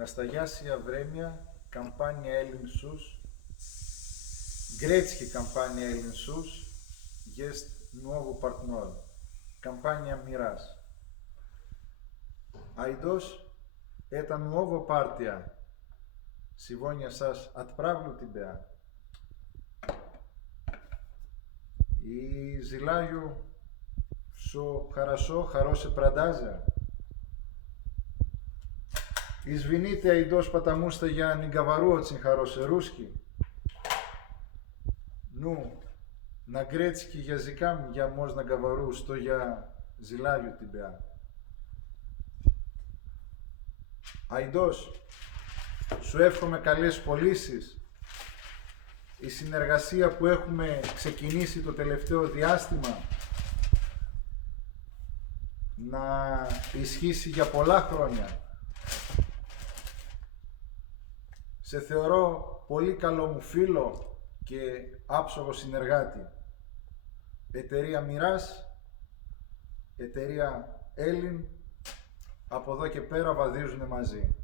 Настоящее время компания Elin Sus, грецкая компания Elin Sus, есть новый партнер, компания Miras. Айдос, это новая партия. Сегодня, Саш, отправлю тебя. И желаю все хорошо, хорошей продажи. Извините, Айдос, потому что я не говорю очень хороший русский. Ну, на грецкий языкам я можно говорю, что я желаю тебя. Айдос, σου εύχομαι καλές πωλήσεις. Η συνεργασία που έχουμε ξεκινήσει το τελευταίο διάστημα να ισχύσει για πολλά χρόνια. Σε θεωρώ πολύ καλό μου φίλο και άψογο συνεργάτη. Εταιρεία Miras, εταιρεία Elin, από εδώ και πέρα βαδίζουν μαζί.